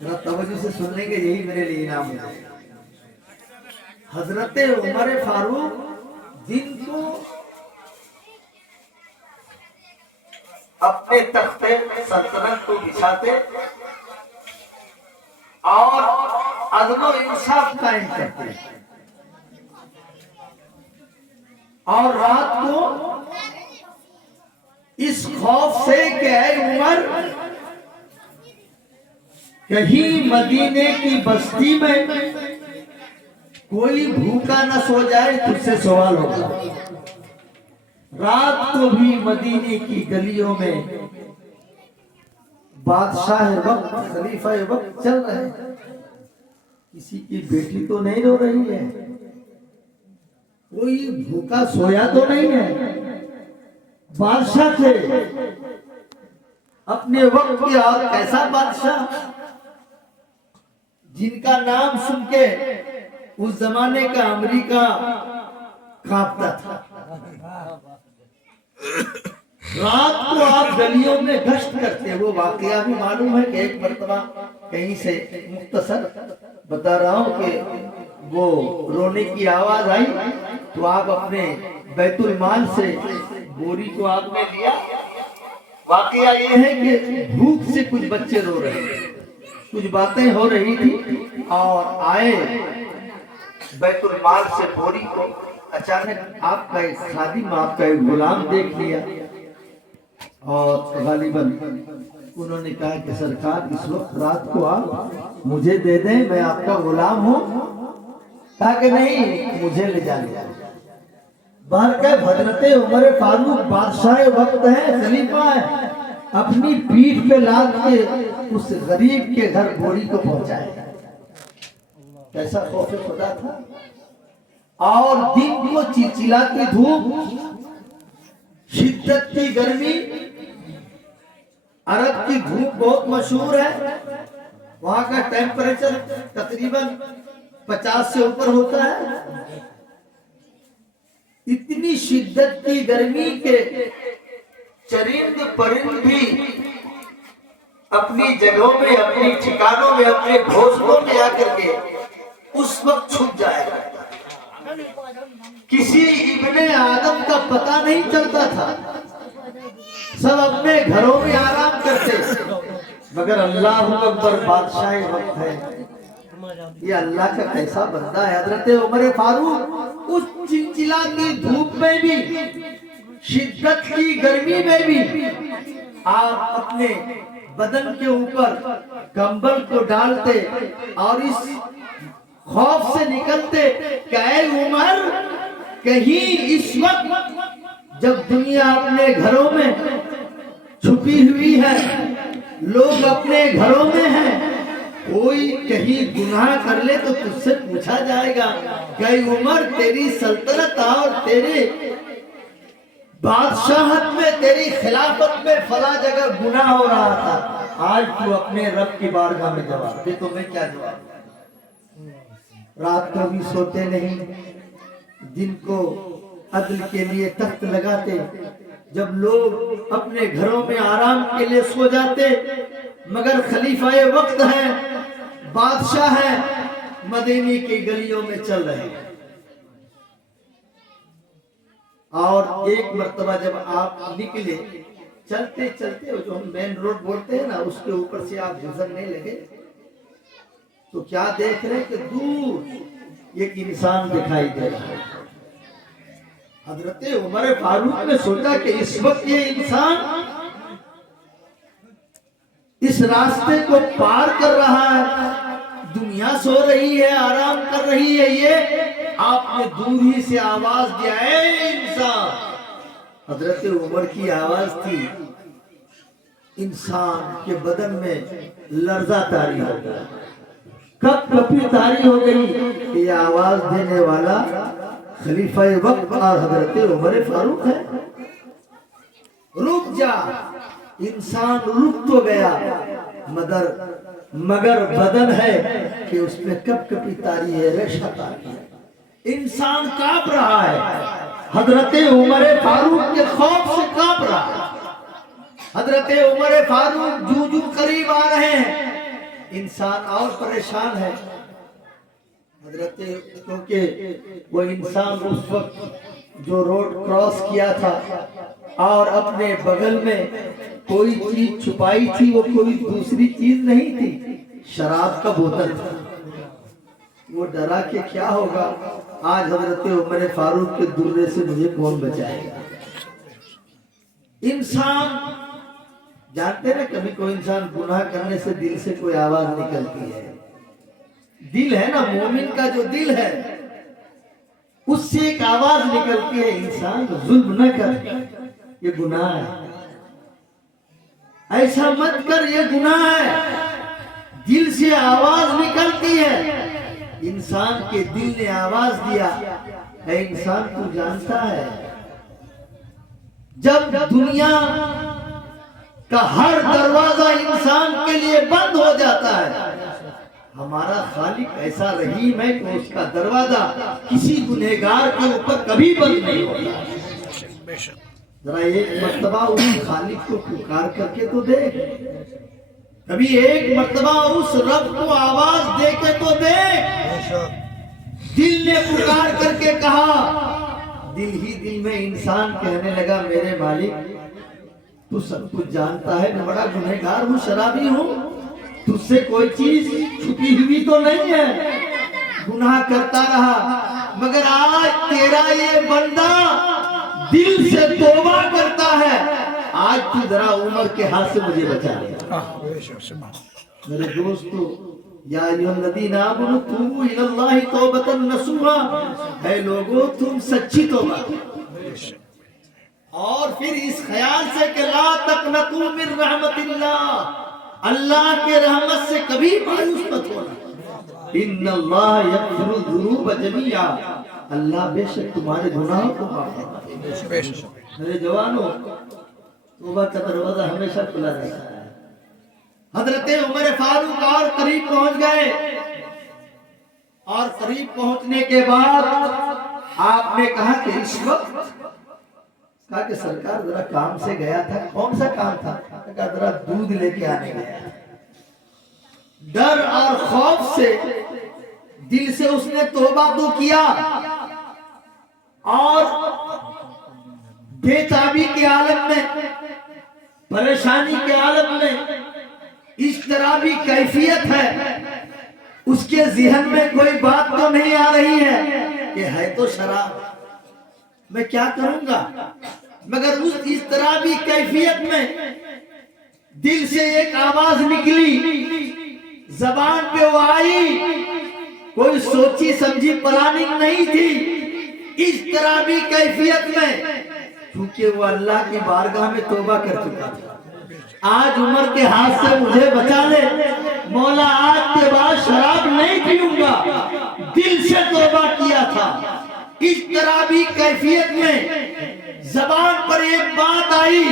जरा तवज्जो से सुन लेंगे, यही मेरे लिए इनाम है। हजरत उमर फारूक जिनको अपने तख्ते सल्तनत को बिछाते और अदल इंसाफ कायम करते और रात को इस खौफ से कि ऐ उमर कहीं मदीने की बस्ती में कोई भूखा न सो जाए, तुझसे सवाल होगा। रात को भी मदीने की गलियों में बादशाह वक्त खलीफा वक्त चल रहे हैं, किसी की बेटी तो नहीं रो रही है, कोई भूखा सोया तो नहीं है। बादशाह थे अपने वक्त के, और कैसा बादशाह जिनका नाम सुन के उस जमाने का अमेरिका कांपता था। रात को आप गलियों में गश्त करते, वो वाकया भी मालूम है कि एक मर्तबा कहीं से मुख्तसर बता रहा हूं कि वो रोने की आवाज आई तो आप अपने बैतुल माल से बोरी को आपने लिया। वाकया ये है कि भूख से कुछ बच्चे रो रहे थे, कुछ बातें हो रही थी और आए बैतुल माल से बोरी को, अचानक आपका एक खादिम, आपका एक गुलाम देख लिया और गालिबन उन्होंने कहा कि सरकार इस वक्त रात को आप मुझे दे दें, मैं आपका गुलाम हूं। कहा कि नहीं, मुझे ले जाने। बाहर का हजरत उमर फारूक बादशाह वक्त है, खलीफा है, अपनी पीठ पे लाद के उस गरीब के घर बोरी को पहुंचाए। कैसा खौफ खुदा था। और दिन को चिलचिलाती धूप, शिद्दत की गर्मी, अरब की धूप बहुत मशहूर है, वहां का टेम्परेचर तकरीबन 50 से ऊपर होता है। इतनी शिद्दत की गर्मी के चरिंद परिंद भी अपनी जगहों में, अपनी ठिकानों में, अपने घोंसलों में आकर के उस वक्त छुप जाएगा। किसी इब्ने आदम का पता नहीं चलता था, सब अपने घरों में आराम करते। मगर अल्लाह अकबर बादशाह वक्त है, ये अल्लाह का कैसा बंदा है। हजरत उमर फारूक उस चिलचिलाती धूप में भी, शिद्दत की गर्मी में भी आप अपने बदन के ऊपर कंबल को डालते और इस खौफ से निकलते कि ऐ उमर कहीं इस वक्त जब दुनिया अपने घरों में छुपी हुई है, लोग अपने घरों में हैं, कोई कहीं गुनाह कर ले तो तुझसे पूछा जाएगा कि उमर तेरी सल्तनत और तेरे बादशाहत में, तेरी खिलाफत में फला जगह गुनाह हो रहा था, आज तू अपने रब की बारगाह में जवाब दे, तो मैं क्या जवाब। रात को भी सोते नहीं, दिन को अदल के लिए तख्त लगाते, जब लोग अपने घरों में आराम के लिए सो जाते, मगर खलीफाए वक्त है, बादशाह है, मदीने की गलियों में चल रहे हैं। और एक मर्तबा जब आप निकले, चलते चलते जो हम मेन रोड बोलते हैं ना, उसके ऊपर से आप गुजरने लगे तो क्या देख रहे कि दूर एक इंसान दिखाई दे रहा है। हजरत उमर फारूक ने सोचा कि इस वक्त ये इंसान इस रास्ते को पार कर रहा है, दुनिया सो रही है, आराम कर रही है, ये आपने दूर ही से आवाज दिया, ऐ इंसान। हजरत उमर की आवाज थी, इंसान के बदन में लर्जा तारी हो गया, कब कपी तारी हो गई कि ये आवाज देने वाला खलीफा वक्त और हजरत उमर फारूक है। रुक जा, इंसान रुक तो गया, मगर बदन है कि उसमें कब कपी तारी है, रेशा तारी है, इंसान कांप रहा है। हजरत उमर फारूक के खौफ से कांप रहा है। हजरत उमर फारूक जू जू करीब आ रहे हैं, इंसान और परेशान है हजरत, क्योंकि वो इंसान उस वक्त जो रोड क्रॉस किया था और अपने बगल में कोई चीज छुपाई थी, वो कोई दूसरी चीज नहीं थी, शराब का बोतल था। वो डरा कि क्या होगा, आज हजरत उमर फारूक के दुर्रे से मुझे कौन बचाएगा। इंसान जानते ना, कभी कोई इंसान गुनाह करने से दिल से कोई आवाज निकलती है, दिल है ना मोमिन का जो दिल है उससे एक आवाज निकलती है, इंसान जुल्म न कर, ये गुनाह है, ऐसा मत कर, ये गुनाह है। दिल से आवाज निकलती है। इंसान के दिल ने आवाज दिया, है इंसान तू जानता है, जब दुनिया का हर दरवाजा इंसान के लिए बंद हो जाता है, हमारा खालिक ऐसा रहीम है कि उसका दरवाजा किसी गुनहगार के ऊपर कभी बंद नहीं होता। जरा एक मर्तबा उस खालिक को पुकार करके तो देख, कभी एक मर्तबा उस रब को आवाज दे के तो देख। दिल ने पुकार करके कहा, दिल ही दिल में इंसान कहने लगा, मेरे मालिक तू सब कुछ जानता है, मैं बड़ा गुनहगार हूँ, शराबी हूँ, तुझसे कोई चीज छुपी हुई तो नहीं है, गुनाह करता रहा, मगर आज तेरा ये बंदा दिल से तौबा करता है, आज तू जरा उमर के हाथ से मुझे बचा ले। मेरे दोस्तों, या अय्युहल्लज़ीना आमनू तूबू इलल्लाहि तौबतन नसूहा, है लोगों तुम सच्ची तौबा। और फिर इस ख्याल से कि ला तक़नतू मिन रहमतिल्लाह, अल्लाह के रहमत से कभी मायूस मत होना। इन्नल्लाह यग़फ़िरु ज़ुनूब जमीआ, अल्लाह बेशक तुम्हारे गुनाहों को माफ करता है। मेरे जवानों, तौबा का दरवाजा हमेशा खुला रहता है। हजरत उमर फारूक और करीब पहुंच गए, और करीब पहुंचने के बाद आपने कहा कि इस वक्त, कहा कि सरकार जरा काम से गया था। कौन सा काम था? कहा जरा दूध लेके आने गया। डर और खौफ से दिल से उसने तौबा तो किया, और बेताबी के आलम में, परेशानी के आलम में इस तरह भी कैफियत है, उसके ज़हन में कोई बात तो नहीं आ रही है कि है तो शराब, मैं क्या करूंगा, मगर उस इस तरह भी कैफियत में दिल से एक आवाज निकली, जबान पे वो आई, कोई सोची समझी प्लानिंग नहीं थी। इस तरह भी कैफियत में, क्योंकि वो अल्लाह की बारगाह में तौबा कर चुका था, आज उमर के हाथ से मुझे बचा ले मौला, आज के बाद शराब नहीं पीऊंगा, दिल से तौबा किया था। इस तरह भी कैफियत में जबान पर एक बात आई,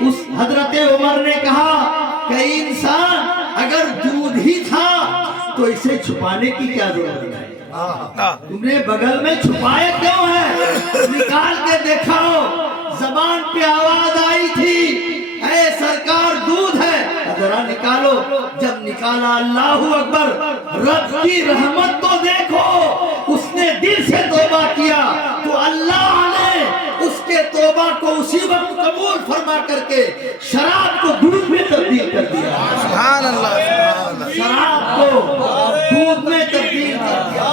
उस हजरत उमर ने कहा कि इंसान अगर दूध ही था तो इसे छुपाने की क्या जरूरत है, तुमने बगल में छुपाए क्यों है, निकाल के दिखाओ। जबान पे आवाज आई थी, ऐ सरकार दूध है, जरा निकालो। जब निकाला, अल्लाहू अकबर, रब की रहमत तो देखो, उसने दिल से तौबा किया तो अल्लाह ने उसके तौबा को उसी वक्त कबूल फरमा करके शराब को दूध में तब्दील कर दिया। सुभान अल्लाह, शराब को दूध में तब्दील कर दिया।